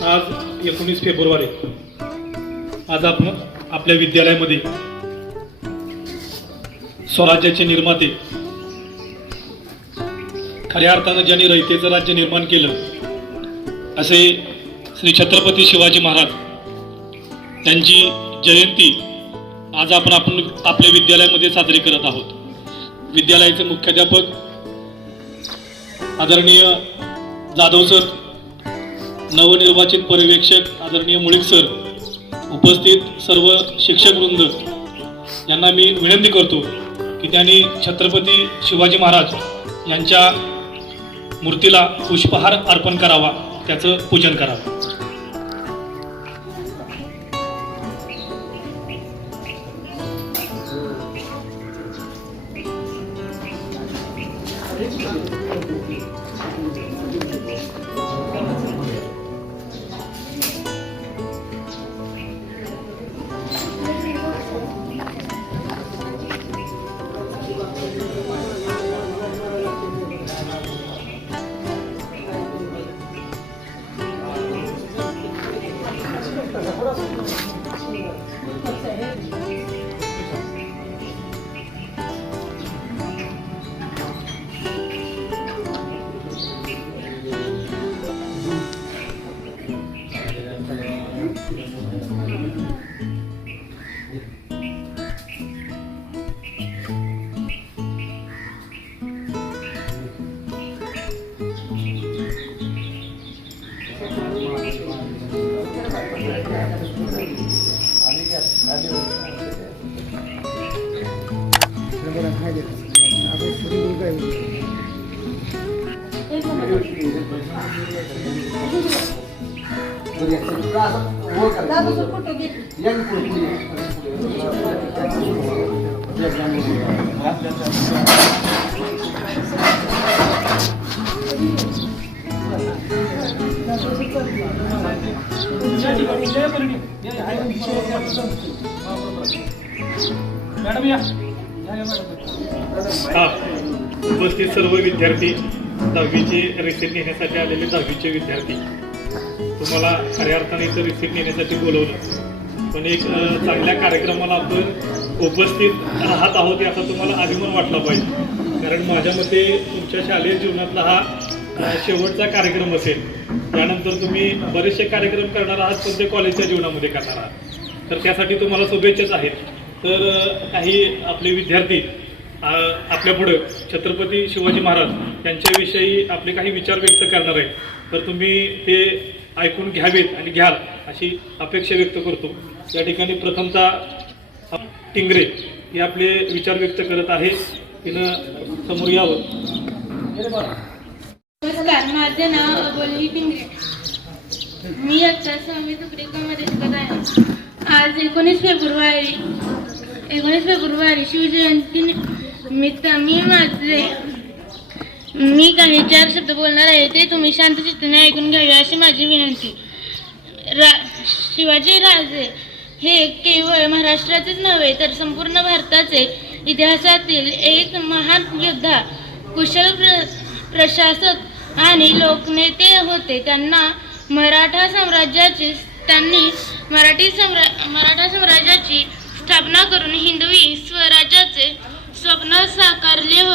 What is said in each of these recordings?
आज एकोणीस फेब्रुवारी. आज आपण आपल्या विद्यालयामध्ये स्वराज्याचे निर्माते खऱ्या अर्थानं ज्यांनी रयतेचं राज्य निर्माण केलं असे श्री छत्रपती शिवाजी महाराज त्यांची जयंती आज आपण आपण आपल्या विद्यालयामध्ये साजरी करत आहोत. विद्यालयाचे मुख्याध्यापक आदरणीय जाधव सर नवनिर्वाचित पर्यवेक्षक आदरणीय मुळीक सर उपस्थित सर्व शिक्षक वृंद यांना मी विनंती करतो की त्यांनी छत्रपती शिवाजी महाराज यांच्या मूर्तीला पुष्पहार अर्पण करावा त्याचं पूजन करावं. हा उपस्थित सर्व विद्यार्थी दहावीची रिसिप्ट घेण्यासाठी आलेले दहावीचे विद्यार्थी. तुम्हाला खऱ्या अर्थाने इथं रिसिप्ट घेण्यासाठी बोलवलं. पण एक चांगल्या कार्यक्रमाला आपण उपस्थित राहत आहोत याचा तुम्हाला अभिमान वाटला पाहिजे. कारण माझ्या मते तुमच्या शालेय जीवनातला हा शेवटचा कार्यक्रम असेल. त्यानंतर तुम्ही बरेचसे कार्यक्रम करणार आहात पण ते कॉलेजच्या जीवनामध्ये करणार आहात. तर त्यासाठी तुम्हाला शुभेच्छाच आहेत. तर काही आपले विद्यार्थी आपल्या पुढं छत्रपती शिवाजी महाराज यांच्याविषयी आपले काही विचार व्यक्त करणार आहेत. तर तुम्ही ते ऐकून घ्यावेत आणि घ्याल अशी अपेक्षा व्यक्त करतो. या ठिकाणी प्रथमतः टिंगरे हे आपले विचार व्यक्त करत आहे तिनं समोर यावं. नमस्कार माझं नाव अबोली टिंगरे मी आता स्वामी तुकडीकामध्ये शिकत आहे. आज एकोणीस फेब्रुवारी एकोणीस फेब्रुवारी शिवजयंती निमित्त मी माझे मी काही चार शब्द बोलणार आहे ते तुम्ही शांत चित्ताने ऐकून घ्यावे अशी माझी विनंती. रा शिवाजी राजे हे केवळ महाराष्ट्राचेच नव्हे तर संपूर्ण भारताचे इतिहासातील एक महान योद्धा कुशल प्र प्रशासक आणि लोकनेते होते. त्यांना मराठा साम्राज्याची त्यांनी मराठी सम्रा मराठा साम्राज्याची स्थापना करून हिंदवी स्वराज्याचे स्वप्न साकारले हो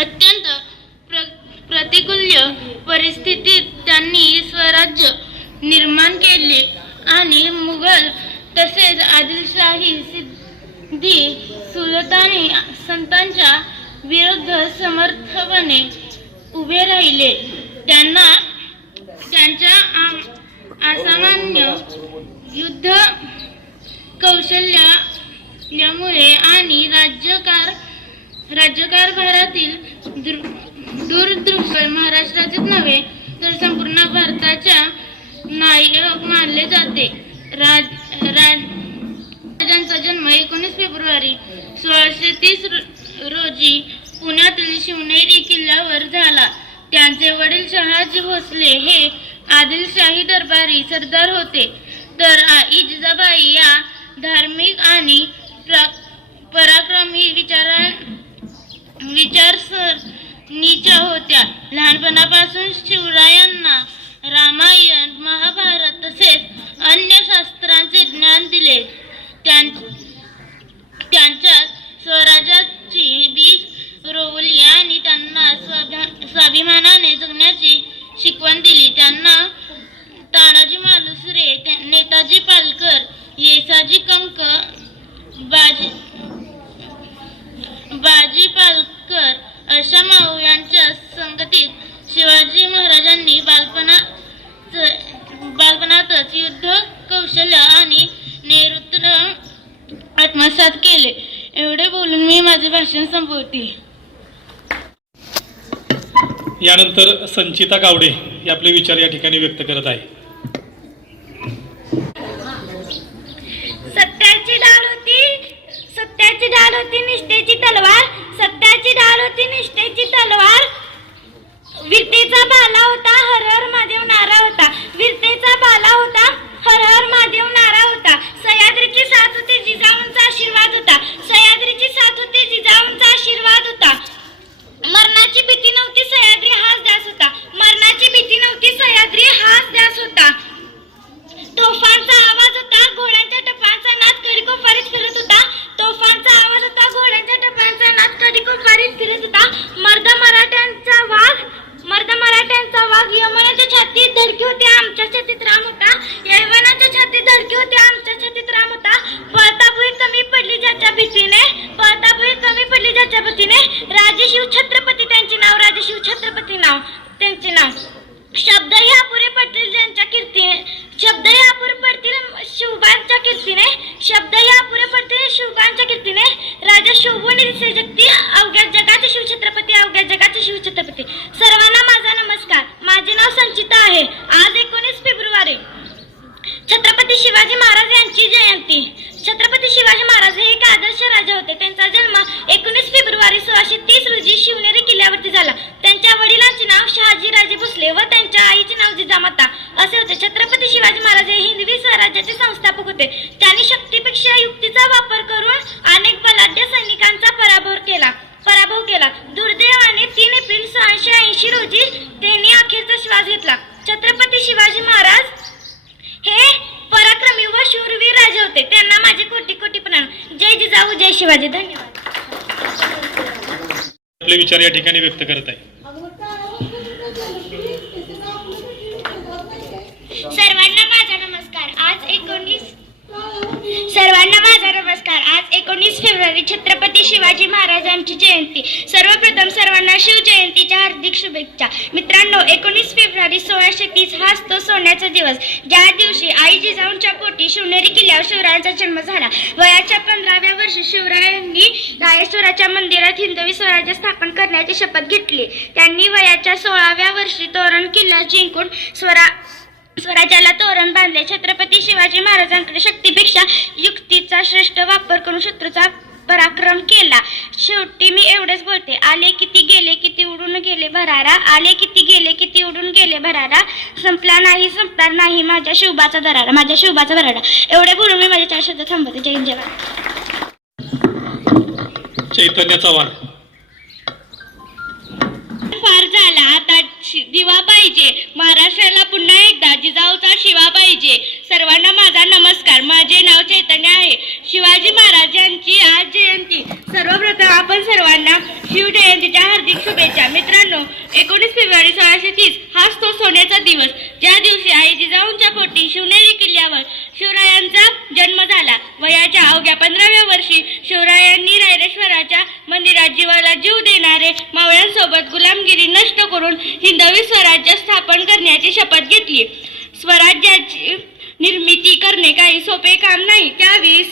अत्यंत प्र प्रतिकूल परिस्थितीत त्यांनी स्वराज्य निर्माण केले आणि मुघल तसेच आदिलशाही सिद्धी सुलतानी संतांच्या विरुद्ध समर्थपणे उभे राहिले. त्यांना त्यांच्या आम- असामान्य युद्ध कौशल्यामुळे आणि राज्यकार राज्यकारभारातील दूरदृश्य महाराष्ट्राचेच नव्हे तर संपूर्ण भारताच्या नायक मानले जाते. राज राजांचा जन्म एकोणीस फेब्रुवारी सोळाशे तीस रोजी पुण्यातील शिवनेरी किल्ल्यावर झाला. त्यांचे वडील शहाजी भोसले हे आदिलशाही दरबारी सरदार होते. तर आई जिजाबाई या धार्मिक आणि पराक्रमी विचारा विचारसरणीच्या होत्या. लहानपणापासून शिवरायांना रामायण महाभारत तसेच अन्य शास्त्रांचे ज्ञान दिले त्यां त्यांच्यात स्वराज्याची बीज रोवली आणि त्यांना स्वाभि- स्वाभिमानाने जगण्याची शिकवण दिली त्यांना तानाजी मालुसरे त्या- नेताजी पालकर येसाजी कंक बाजी बाजी पालकर अशा माऊ यांच्या संगतीत शिवाजी महाराजांनी बालपणा बालपणातच युद्ध कौशल्य आणि नेतृत्व आत्मसात केले एवढे बोलून मी माझे भाषण संपवते यानंतर संचिता गावडे हे आपले विचार या ठिकाणी व्यक्त करत आहे. सत्याची ढाल होती सत्याची डाळ होती निष्ठेची तलवार सत्याची ढाल होती निष्ठेची तलवार. वीरतेचा बाला होता हर हर महादेव नारा होता. वीरतेचा बाला होता हर हर महादेव नारा होता. सह्याद्रीची साथ होती जिजाऊंचा आशीर्वाद होता. सह्याद्रीची साथ होती जिजाऊंचा आशीर्वाद होता. मरणाची भीती नव्हती सह्याद्री हाच द्यास होता. मरणाची भीती नव्हती सह्याद्री हाच द्यास होता. तोफांचा आवाज होता घोड्यांच्या टपांचा नाद कडीकोपारीत फिरत होता. तोफांचा आवाज होता घोड्यांच्या टपांचा नाद कडीकोपारीत फिरत होता. मर्द मराठ्यांचा वाघ मर्द मराठ्यांचा वाघ यमनाच्या छातीत धडकी होती आमच्या छातीत राम होता यवनाच्या छातीत धडकी होती आमच्या छातीत राम होता पळताभुई कमी पडली ज्याच्या भीतीने पळताभुई कमी पडली ज्याच्या भीतीने राजेशिव छत्रपती त्यांचे नाव राजेशिव छत्रपती नाव त्यांचे नाव शब्द हे अपुरे पडतील ज्यांच्या कीर्तीने शब्द हे अपुरे पडतील शिवबांच्या कीर्तीने शब्द हे अपुरे पडतील शिवबांच्या कीर्तीने राजा शोभून दिसे जगती अवघ्या जगाचे शिवछत्रपती अवघ्या जगाचे शिवछत्रपती सर्वांना माझा नमस्कार माझे नाव संचिता आहे आज एकोणीस फेब्रुवारी छत्रपती शिवाजी महाराज यांची जयंती छत्रपती शिवाजी महाराज हे एक आदर्श राजा होते त्यांचा जन्म एकोणीस फेब्रुवारी सोळाशे तीस रोजी शिवनेरी किल्ल्यावरती झाला त्यांच्या वडिलांचे नाव शहाजी राजे भोसले व त्यांच्या आईचे नाव जिजामाता असे होते छत्रपती शिवाजी महाराज हे हिंदवी स्वराज्याचे संस्थापक होते त्यांनी शक्तीपेक्षा युक्तीचा वापर करून अनेक बलाढ्य सैनिकांचा पराभव केला पराभव केला दुर्दैवाने तीन एप्रिल सोळाशे ऐंशी रोजी त्यांनी अखेरचा श्वास घेतला छत्रपती शिवाजी महाराज हे पराक्रमी व शूरवीर राजे होते त्यांना माझे कोटी कोटी प्रणाम जय जिजाऊ जय शिवाजी धन्यवाद आपले विचार या ठिकाणी व्यक्त करत आहे सर्वांना माझा नमस्कार आज एकोणीस सर्वांना माझा नमस्कार आज एकोणीस फेब्रुवारी छत्रपती शिवाजी महाराजांची जयंती. सर्वप्रथम सर्वांना शिवजयंतीच्या हार्दिक शुभेच्छा. मित्रांनो एकोणीस फेब्रुवारी सोळाशे तीस हाच तो सोन्याचा दिवस. ज्या दिवशी आई जिजाऊंच्या पोटी शिवनेरी किल्ल्यावर शिवरायांचा जन्म झाला. वयाच्या पंधराव्या वर्षी शिवरायांनी रायेश्वराच्या मंदिरात हिंदवी स्वराज्य स्थापन करण्याची शपथ घेतली. त्यांनी वयाच्या सोळाव्या वर्षी तोरण किल्ला जिंकून स्वरा स्वराज्याला तोरण बांधले. छत्रपती शिवाजी महाराजांकडे शक्तीपेक्षा युक्तीचा श्रेष्ठ वापर करून शत्रूचा पराक्रम केला. शेवटी मी एवढेच बोलते. आले किती गेले किती उडून गेले भरारा. आले किती गेले किती उडून गेले भरारा. संपला नाही संपणार नाही माझ्या शिवबाचा दरारा माझ्या शिवबाचा दरारा एवढे बोलून मी माझे चार शब्द थांबवते. जय जय चैतन्य चव्हाण. फार झाला. आता दिवा पाहिजे. महाराष्ट्राला पुन्हा एकदा जिजाऊचा शिवा पाहिजे. सर्वांना माझा नमस्कार. माझे नाव चैतन्य आहे. शिवाजी महाराज यांची आज जयंती. सर्वप्रथम आपण सर्वांना शिवजयंतीच्या हार्दिक शुभेच्छा. मित्रांनो एकोणीस फेब्रुवारी सोळाशे तीस हाच तो सोन्याचा दिवस. ज्या दिवशी आई जिजाऊंच्या पोटी शिवनेरी किल्ल्यावर शिवरायांचा जन्म झाला. वयाच्या अवघ्या पंधराव्या वर्षी शिवरायांनी रायरेश्वराच्या मंदिरात जीवाला जीव देणारे मावळ्यांसोबत गुलामगिरी नष्ट करून हिंदवी स्वराज्य स्थापन करण्याची शपथ घेतली. स्वराज्याची सोपे काम नाही. त्यावेळी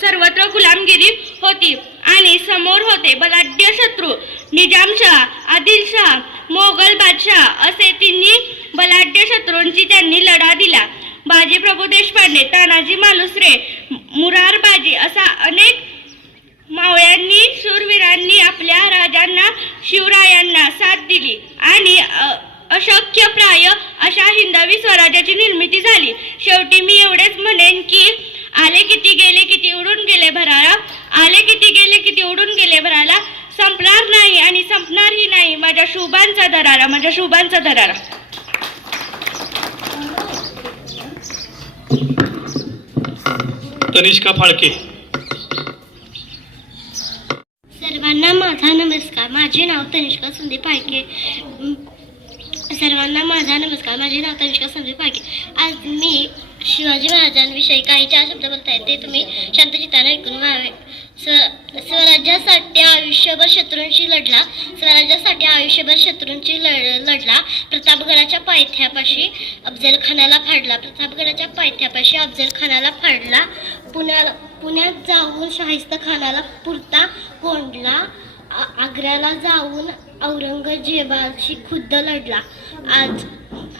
सर्वत्र गुलामगिरी होती आणि समोर होते बलाढ्य शत्रू. निजामशाह आदिलशाह मोगल बादशाह असे तिन्ही बलाढ्य शत्रूंची त्यांनी लढा दिला. बाजी प्रभू देशपांडे तानाजी मालुसरे मुरारबाजी असा अनेक मावळ्यांनी शूरवीरांनी आपल्या राजांना शिवरायांना साथ दिली आणि अशक्य प्राय अशा हिंदवी स्वराज्याची निर्मिती झाली. शेवटी मी एवढेच म्हणेन की आले किती गेले किती उडून गेले भराला आले किती गेले किती उडून गेले भराला संपणार नाही आणि संपणारही नाही माझ्या शुभांचा दरारा माझ्या शुभांचा दरारा. तनिष्का फाळके. सर्वांना माझा नमस्कार. माझे नाव तनिष्का सुंदी फाळके. सर्वांना माझा नमस्कार. माझे नाव तनिष्का संजय पायके आज मी शिवाजी महाराजांविषयी काही चार शब्द बोलताय. ते तुम्ही शांतचित्ताने ऐकून व्हावे स्व स्वराज्यासाठी आयुष्यभर शत्रूंशी लढला. स्वराज्यासाठी आयुष्यभर शत्रूंशी लढ लढला. प्रतापगडाच्या पायथ्यापाशी अफजल खानाला फाडला. प्रतापगडाच्या पायथ्यापाशी अफजल खानाला फाडला. पुण्याला पुण्यात जाऊन शाहिस्त खानाला पुरता कोंडला आ- आग्र्याला जाऊन औरंगजेबाशी खुद्द लढला. आज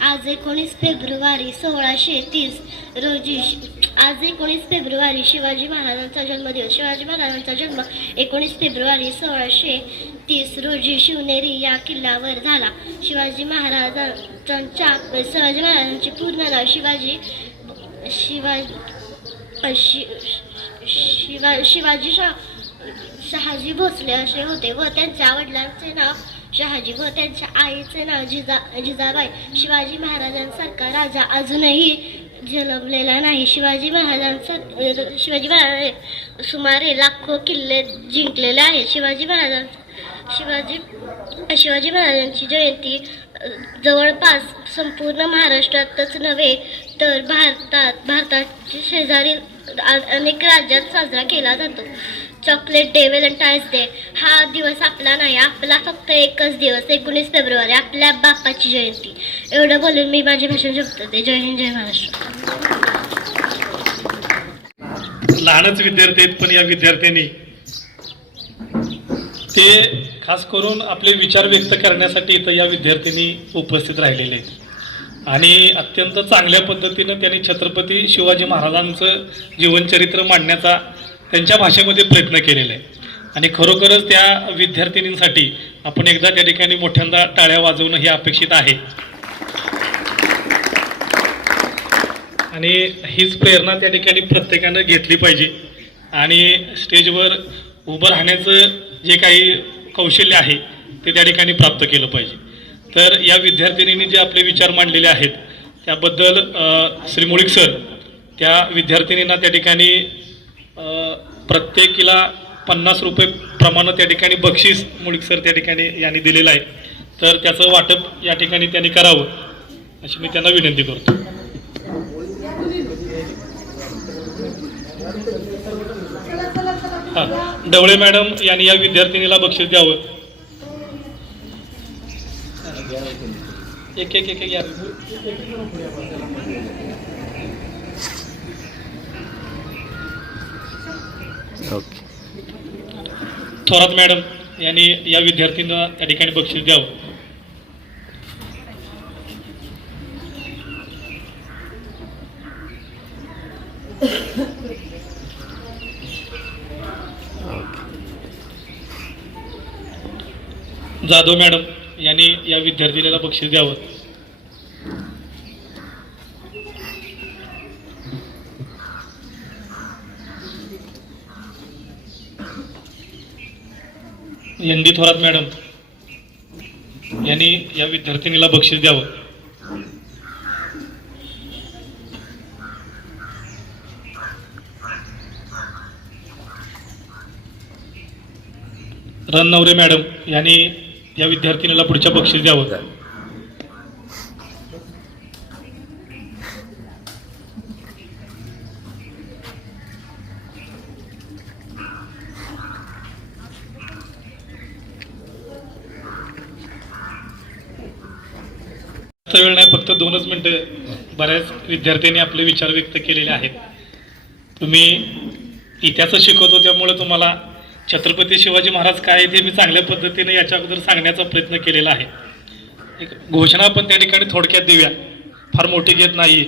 आज एकोणीस फेब्रुवारी सोळाशे तीस रोजी आज एकोणीस फेब्रुवारी शिवाजी महाराजांचा जन्मदिवस. शिवाजी महाराजांचा जन्म एकोणीस फेब्रुवारी सोळाशे तीस रोजी शिवनेरी या किल्ल्यावर झाला. शिवाजी महाराजांच्या शिवाजी महाराजांचे पूर्ण नाव शिवाजी शिवाजी शि शिवा शिवाजी शा शहाजी भोसले असे होते व त्यांच्या वडिलांचे नाव शहाजी व त्यांच्या आईचे नाव जिजा जिजाबाई. शिवाजी महाराजांसारखा राजा अजूनही जन्मलेला नाही. शिवाजी महाराजांचा शिवाजी महाराज सुमारे लाखो किल्ले जिंकलेले आहेत. शिवाजी महाराजां शिवाजी शिवाजी महाराजांची जयंती जवळपास संपूर्ण महाराष्ट्रातच नव्हे तर भारतात भारताच्या शेजारी अनेक राज्यात साजरा केला जातो. चॉकलेट डे व्हॅलेंटाईन्स डे हा दिवस आपला नाही आपला फक्त एकच दिवस एकोणीस फेब्रुवारी आपल्या बाप्पाची जयंती. एवढं बोलून मी माझे भाषण शकतो जय हिंद जय महाराष्ट्र. लहानच विद्यार्थी आहेत पण या विद्यार्थ्यांनी ते खास करून आपले विचार व्यक्त करण्यासाठी इथं या विद्यार्थ्यांनी उपस्थित राहिलेले आहेत. आणि अत्यंत चांगल्या पद्धतीनं त्यांनी छत्रपती शिवाजी महाराजांचं जीवनचरित्र मांडण्याचा त्यांच्या भाषेमध्ये प्रयत्न केलेला आहे आणि खरोखरच त्या विद्यार्थिनींसाठी आपण एकदा त्या ठिकाणी मोठ्यांदा टाळ्या वाजवणं हे अपेक्षित आहे. आणि हीच प्रेरणा त्या ठिकाणी प्रत्येकानं घेतली पाहिजे. आणि स्टेजवर उभं राहण्याचं जे काही कौशल्य आहे ते त्या ठिकाणी प्राप्त केलं पाहिजे. तर या विद्यार्थिनींनी जे आपले विचार मांडलेले आहेत त्याबद्दल श्रीमुळीक श्री मुळीक सर त्या विद्यार्थिनींना त्या ठिकाणी प्रत्येकीला पन्नास रुपये प्रमाणं त्या ठिकाणी बक्षीस मुळीक सर त्या ठिकाणी यांनी दिलेलं आहे. तर त्याचं वाटप या ठिकाणी त्यांनी करावं अशी मी त्यांना विनंती करतो. हां डवळे मॅडम यांनी या विद्यार्थिनीला बक्षीस द्यावं. एक एक एक एक या. ओके. थोरात मॅडम यांनी या विद्यार्थ्यांना त्या ठिकाणी बक्षीस द्यावं. जाधव मॅडम यांनी या विद्यार्थिनीला बक्षीस द्यावं. एन डी थोरात मॅडम यांनी या विद्यार्थिनीला बक्षीस द्यावं. रणनवरे मॅडम यांनी या विद्यार्थिनीला पुढच्या बक्षीस द्यावं. फक्त बऱ्याच विद्यार्थ्यांनी आपले विचार व्यक्त केलेले आहेत. तुम्ही इतिहास शिकवतो त्यामुळे तुम्हाला छत्रपती शिवाजी महाराज काय आहे ते मी चांगल्या पद्धतीने याच्या अगोदर सांगण्याचा प्रयत्न केलेला आहे. एक घोषणा आपण त्या ठिकाणी थोडक्यात देऊया. फार मोठी घेत नाही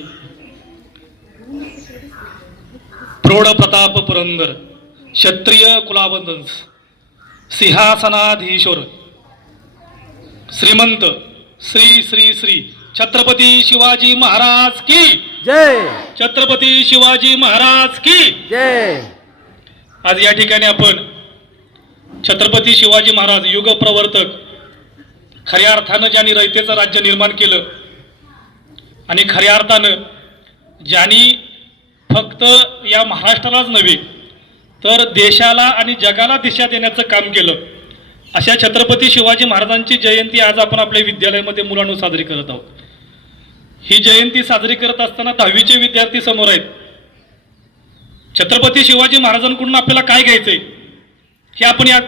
प्रौढ प्रताप पुरंदर क्षत्रिय कुलाबंधन सिंहासनाधीश्वर श्रीमंत श्री श्री श्री छत्रपती शिवाजी महाराज की जय. छत्रपती शिवाजी महाराज की जय. आज या ठिकाणी आपण छत्रपती शिवाजी महाराज युग प्रवर्तक खऱ्या अर्थानं ज्यांनी रयतेचं राज्य निर्माण केलं आणि खऱ्या अर्थानं ज्यांनी फक्त या महाराष्ट्रालाच नव्हे तर देशाला आणि जगाला दिशा देण्याचं काम केलं अशा छत्रपती शिवाजी महाराजांची जयंती आज आपण आपल्या विद्यालयामध्ये मुलांनो साजरी करत आहोत. ही जयंती साजरी करत असताना दहावीचे विद्यार्थी समोर आहेत. छत्रपती शिवाजी महाराजांकडून आपल्याला काय घ्यायचंय? हे आपण या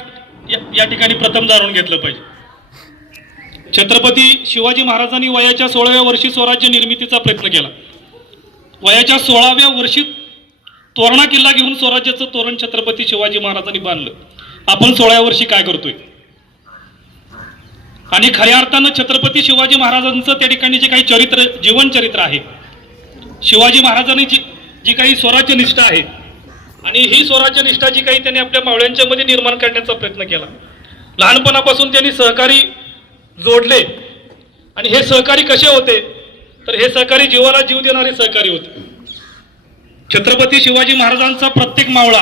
या- या ठिकाणी प्रथम जाणून घेतलं पाहिजे. छत्रपती शिवाजी महाराजांनी वयाच्या सोळाव्या वर्षी स्वराज्य निर्मितीचा प्रयत्न केला. वयाच्या सोळाव्या वर्षी तोरणा किल्ला घेऊन स्वराज्याचं तोरण छत्रपती शिवाजी महाराजांनी बांधलं. आपण सोळाव्या वर्षी काय करतोय? आणि खऱ्या अर्थानं छत्रपती शिवाजी महाराजांचं त्या ठिकाणी जे काही चरित्र जीवन चरित्र आहे शिवाजी महाराजांनी जी जी काही स्वराज्य निष्ठा आहे आणि ही स्वराज्य निष्ठा जी काही त्यांनी आपल्या मावळ्यांच्या मध्ये निर्माण करण्याचा प्रयत्न केला. लहानपणापासून त्यांनी सहकारी जोडले आणि हे सहकारी कसे होते? तर हे सहकारी जीवाला जीव देणारे सहकारी होते. छत्रपती शिवाजी महाराजांचा प्रत्येक मावळा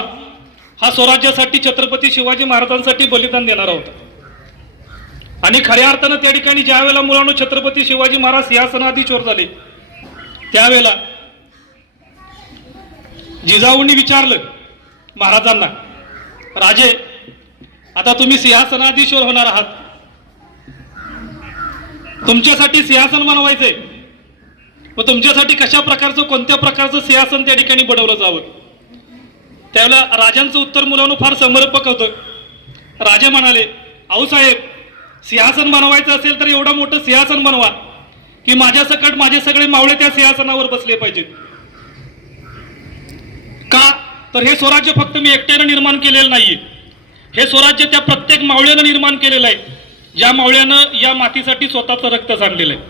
हा स्वराज्यासाठी छत्रपती शिवाजी महाराजांसाठी बलिदान देणारा होता. आणि खऱ्या अर्थानं त्या ठिकाणी ज्या वेळेला मुलांनो छत्रपती शिवाजी महाराज सिंहासनाधीश्वर झाले त्यावेळेला जिजाऊंनी विचारलं महाराजांना राजे आता तुम्ही सिंहासनाधीश्वर होणार आहात. तुमच्यासाठी सिंहासन बनवायचंय. मग तुमच्यासाठी कशा प्रकारचं कोणत्या प्रकारचं सिंहासन त्या ठिकाणी बनवलं जावं? त्यावेळेला राजांचं उत्तर मुलांनो फार समर्पक होतं. राजे म्हणाले आऊसाहेब सिंहासन बनवायचं असेल तर एवढं मोठं सिंहासन बनवा. की माझ्या सकट माझे सगळे मावळे त्या सिंहासनावर बसले पाहिजेत. का? तर हे स्वराज्य फक्त मी एकट्यानं निर्माण केलेलं नाहीये. हे स्वराज्य त्या प्रत्येक मावळ्यानं निर्माण केलेलं आहे. ज्या मावळ्यानं या मातीसाठी स्वतःचं रक्त सांडलेलं आहे.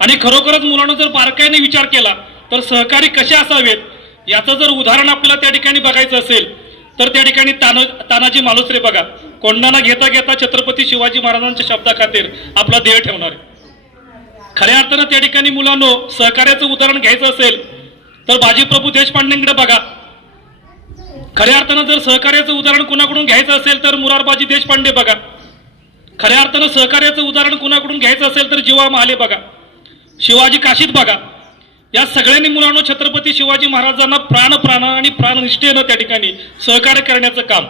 आणि खरोखरच मुलांना जर बारकाईने विचार केला तर सहकारी कसे असावेत? याचं जर उदाहरण आपल्याला त्या ठिकाणी बघायचं असेल तर त्या ठिकाणी ताना तानाजी मालुसरे बघा. कोंडाणा घेता घेता छत्रपती शिवाजी महाराजांच्या शब्दाखातीर आपला देह ठेवणार खऱ्या अर्थानं त्या ठिकाणी मुलांनो सहकार्याचं उदाहरण घ्यायचं असेल तर बाजीप्रभू देशपांडेंकडे बघा. खऱ्या अर्थानं जर सहकार्याचं उदाहरण कुणाकडून घ्यायचं असेल तर मुरारबाजी देशपांडे बघा. खऱ्या अर्थानं सहकार्याचं उदाहरण कुणाकडून घ्यायचं असेल तर जीवा महाले बघा. शिवाजी काशीत बघा. या सगळ्यांनी मुलांनो छत्रपती शिवाजी महाराजांना प्राण प्राण आणि प्राणनिष्ठेनं त्या ठिकाणी सहकार्य करण्याचं काम.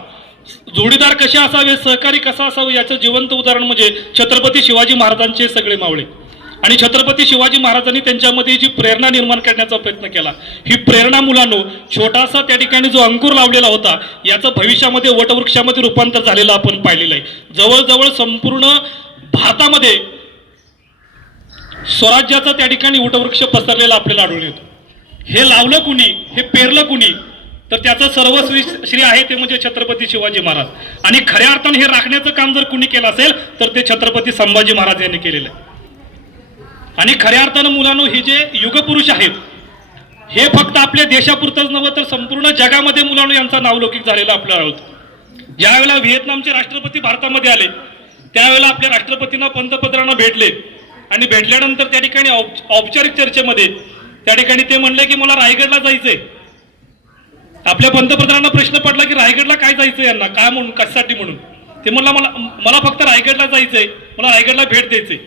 जोडीदार कसे असावे सहकारी कसा असावं याचं जिवंत उदाहरण म्हणजे छत्रपती शिवाजी महाराजांचे सगळे मावळे. आणि छत्रपती शिवाजी महाराजांनी त्यांच्यामध्ये जी प्रेरणा निर्माण करण्याचा प्रयत्न केला ही प्रेरणा मुलांनो छोटासा त्या ठिकाणी जो अंकुर लावलेला होता याचं भविष्यामध्ये वटवृक्षामध्ये रूपांतर झालेलं आपण पाहिलेलं आहे. जवळजवळ संपूर्ण भारतामध्ये स्वराज्याचा त्या ठिकाणी वटवृक्ष पसरलेला आपल्याला आढळून येतो. हे लावलं कुणी? हे पेरलं कुणी? तर त्याचं सर्वस्वी श्री आहे ते म्हणजे छत्रपती शिवाजी महाराज. आणि खऱ्या अर्थाने हे राखण्याचं काम जर कुणी केलं असेल तर ते छत्रपती संभाजी महाराज यांनी केलेलं आहे. आणि खऱ्या अर्थानं मुलांनो हे जे युगपुरुष आहेत हे फक्त आपल्या देशापुरतंच नव्हे तर संपूर्ण जगामध्ये मुलांनो यांचा नावलौकिक झालेला आपल्याला होतं ज्यावेळेला व्हिएतनामचे राष्ट्रपती भारतामध्ये आले त्यावेळेला आपल्या राष्ट्रपतींना पंतप्रधानांना भेटले. आणि भेटल्यानंतर त्या ठिकाणी औपचारिक चर्चेमध्ये त्या ठिकाणी ते म्हणले की मला रायगडला जायचंय. आपल्या पंतप्रधानांना प्रश्न पडला की रायगडला काय जायचं यांना? काय म्हणून? कशासाठी म्हणून? ते म्हणला मला मला फक्त रायगडला जायचंय. मला रायगडला भेट द्यायचंय.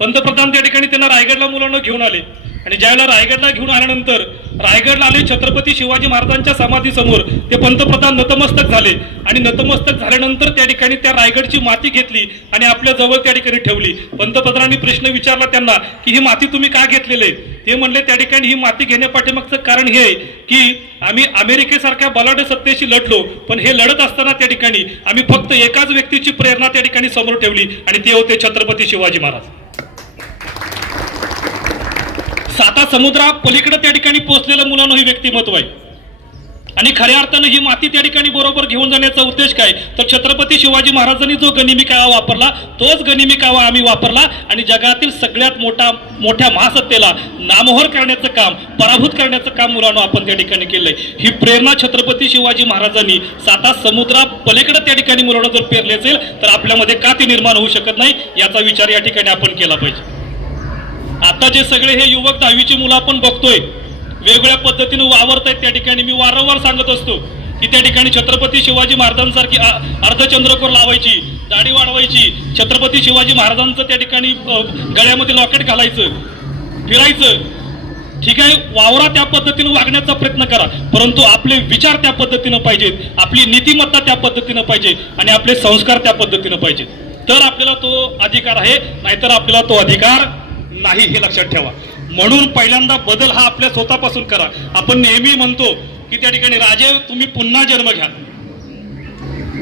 पंतप्रधान त्या ठिकाणी त्यांना रायगडला मुलांना घेऊन आले. आणि ज्यावेळेला रायगडला घेऊन आल्यानंतर रायगडला आले छत्रपती शिवाजी महाराजांच्या समाधीसमोर. ते पंतप्रधान नतमस्तक झाले. आणि नतमस्तक झाल्यानंतर त्या ठिकाणी त्या रायगडची माती घेतली आणि आपल्या जवळ त्या ठिकाणी ठेवली. पंतप्रधानांनी प्रश्न विचारला त्यांना की ही माती तुम्ही का घेतलेले आहे? ते म्हणले त्या ठिकाणी ही माती घेण्यापाठीमागचं कारण हे आहे की आम्ही अमेरिकेसारख्या बलाढ्य सत्तेशी लढलो. पण हे लढत असताना त्या ठिकाणी आम्ही फक्त एकाच व्यक्तीची प्रेरणा त्या ठिकाणी समोर ठेवली आणि ते होते छत्रपती शिवाजी महाराज. साता समुद्रा पलीकडे त्या ठिकाणी पोहोचलेलं मुलांना हे व्यक्तिमत्व आहे. आणि खऱ्या अर्थानं ही माती त्या ठिकाणी बरोबर घेऊन जाण्याचा उद्देश काय? तर छत्रपती शिवाजी महाराजांनी जो गनिमी कावा वापरला तोच गनिमी कावा आम्ही वापरला आणि जगातील सगळ्यात मोठा मोठ्या महासत्तेला नामोहर करण्याचं काम पराभूत करण्याचं काम मुलांना आपण त्या ठिकाणी केलंय. ही प्रेरणा छत्रपती शिवाजी महाराजांनी साता समुद्रा पलीकडे त्या ठिकाणी मुलांना जर पेरली असेल तर आपल्यामध्ये का ती निर्माण होऊ शकत नाही याचा विचार या ठिकाणी आपण केला पाहिजे. आता जे सगळे हे युवक दहावीची मुलं आपण बघतोय वेगवेगळ्या पद्धतीने वावरत आहेत त्या ठिकाणी. मी वारंवार सांगत असतो की त्या ठिकाणी छत्रपती शिवाजी महाराजांसारखी अर्धचंद्रकोर लावायची दाढी वाढवायची छत्रपती शिवाजी महाराजांचं त्या ठिकाणी गळ्यामध्ये लॉकेट घालायचं फिरायचं. ठीक आहे वावरा त्या पद्धतीनं वागण्याचा प्रयत्न करा परंतु आपले विचार त्या पद्धतीनं पाहिजेत आपली नीतिमत्ता त्या पद्धतीनं पाहिजे आणि आपले संस्कार त्या पद्धतीनं पाहिजेत. तर आपल्याला तो अधिकार आहे नाहीतर आपल्याला तो अधिकार नाही हे लक्षात ठेवा. म्हणून पहिल्यांदा बदल हा आपल्या स्वतःपासून करा. आपण नेहमी म्हणतो की त्या ठिकाणी राजे तुम्ही पुन्हा जन्म घ्या.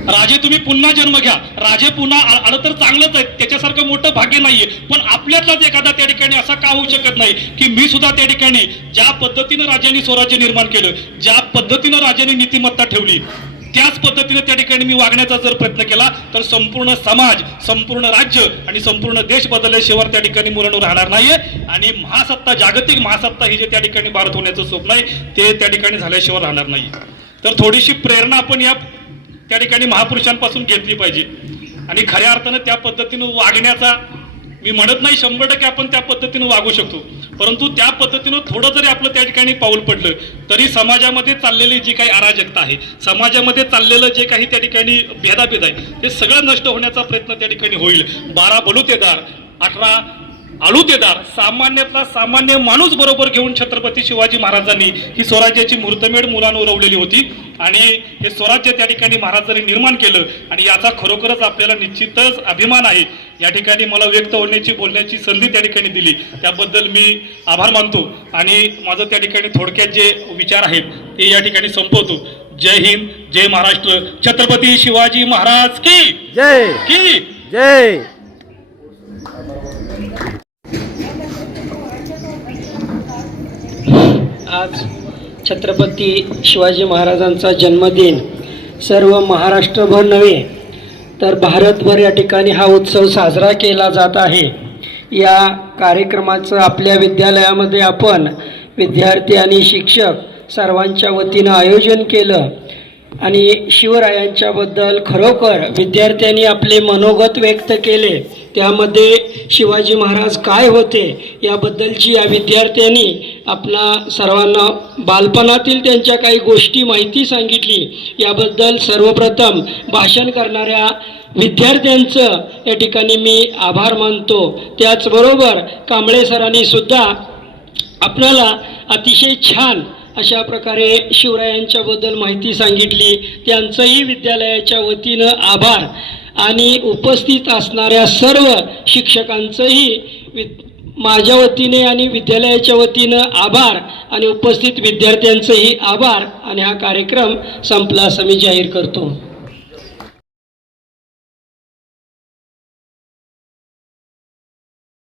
राजे तुम्ही पुन्हा जन्म घ्या. राजे पुन्हा आलं तर चांगलंच आहे. त्याच्यासारखं मोठं भाग्य नाहीये. पण आपल्यातलाच एखादा त्या ठिकाणी असा का होऊ शकत नाही की मी सुद्धा त्या ठिकाणी ज्या पद्धतीनं राजांनी स्वराज्य निर्माण केलं ज्या पद्धतीनं राजांनी नीतिमत्ता ठेवली त्याच पद्धतीने त्या ठिकाणी मी वागण्याचा जर प्रयत्न केला तर संपूर्ण समाज संपूर्ण राज्य आणि संपूर्ण देश बदलल्याशिवाय त्या ठिकाणी मुलांवर राहणार नाहीये. आणि महासत्ता जागतिक महासत्ता ही जे त्या ठिकाणी भारत होण्याचं स्वप्न आहे ते त्या ठिकाणी झाल्याशिवाय राहणार नाही तर थोडीशी प्रेरणा आपण या त्या ठिकाणी महापुरुषांपासून घेतली पाहिजे. आणि खऱ्या अर्थानं त्या पद्धतीनं वागण्याचा मी म्हणत नाही शंभर टक्के आपण त्या पद्धतीनं वागू शकतो. परंतु त्या पद्धतीनं थोडं जरी आपलं त्या ठिकाणी पाऊल पडलं तरी समाजामध्ये चाललेली जी काही अराजकता आहे समाजामध्ये चाललेलं जे काही त्या ठिकाणी भेदाभेद आहे ते सगळं नष्ट होण्याचा प्रयत्न त्या ठिकाणी होईल. बारा बलुतेदार अठरा आळुतेदार सामान्यातला सामान्य माणूस बरोबर घेऊन छत्रपती शिवाजी महाराजांनी ही स्वराज्याची मुहूर्तमेढ मुलांवर उरवलेली होती आणि हे स्वराज्य त्या ठिकाणी महाराजांनी निर्माण केलं आणि याचा खरोखरच आपल्याला निश्चितच अभिमान आहे या ठिकाणी मला व्यक्त होण्याची बोलण्याची संधी त्या ठिकाणी दिली. त्याबद्दल मी आभार मानतो आणि माझं त्या ठिकाणी थोडक्यात जे विचार आहेत ते या ठिकाणी संपवतो. जय हिंद जय महाराष्ट्र. छत्रपती शिवाजी महाराज की जय. की? जय. आज छत्रपती शिवाजी महाराजांचा जन्मदिन. सर्व महाराष्ट्रभर नव्हे तर भारतभर या ठिकाणी हा उत्सव साजरा केला जात आहे. या कार्यक्रमाचं आपल्या विद्यालयामध्ये आपण विद्यार्थी आणि शिक्षक सर्वांच्या वतीनं आयोजन केलं. आणि शिवरायांच्याबद्दल खरोखर विद्यार्थ्यांनी आपले मनोगत व्यक्त केले. त्यामध्ये शिवाजी महाराज काय होते याबद्दलची या विद्यार्थ्यांनी आपला सर्वांना बालपणातील त्यांच्या काही गोष्टी माहिती सांगितली याबद्दल सर्वप्रथम भाषण करणाऱ्या विद्यार्थ्यांचं या ठिकाणी मी आभार मानतो. त्याचबरोबर कांबळे सरांनी सुद्धा आपल्याला अतिशय छान अशा प्रकारे शिवरायांच्याबद्दल माहिती सांगितली. त्यांचंही विद्यालयाच्या वतीनं आभार. आणि उपस्थित असणाऱ्या सर्व शिक्षकांचंही वि माझ्या वतीने आणि विद्यालयाच्या वतीनं आभार आणि उपस्थित विद्यार्थ्यांचंही आभार. आणि हा कार्यक्रम संपला असं मी जाहीर करतो.